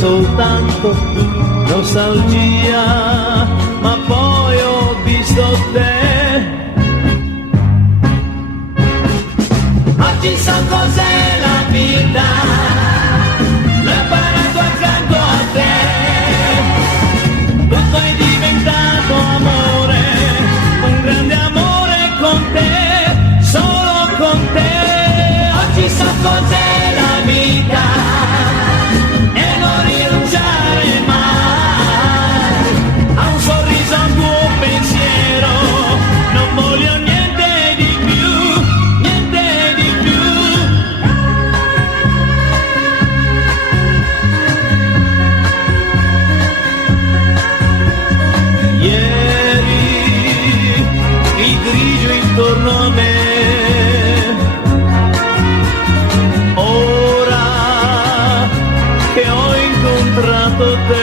soltanto nostalgia, ma poi ho visto te. Oggi so cos'è la vita, l'ho imparato accanto a te, tutto è diventato amore, un grande amore con te, solo con te. Oggi so cos'è la vita e non rinunciare mai a un sorriso, a un tuo pensiero, non voglio niente di più, niente di più. Ieri il grigio intorno a me, ora che ho incontrato te,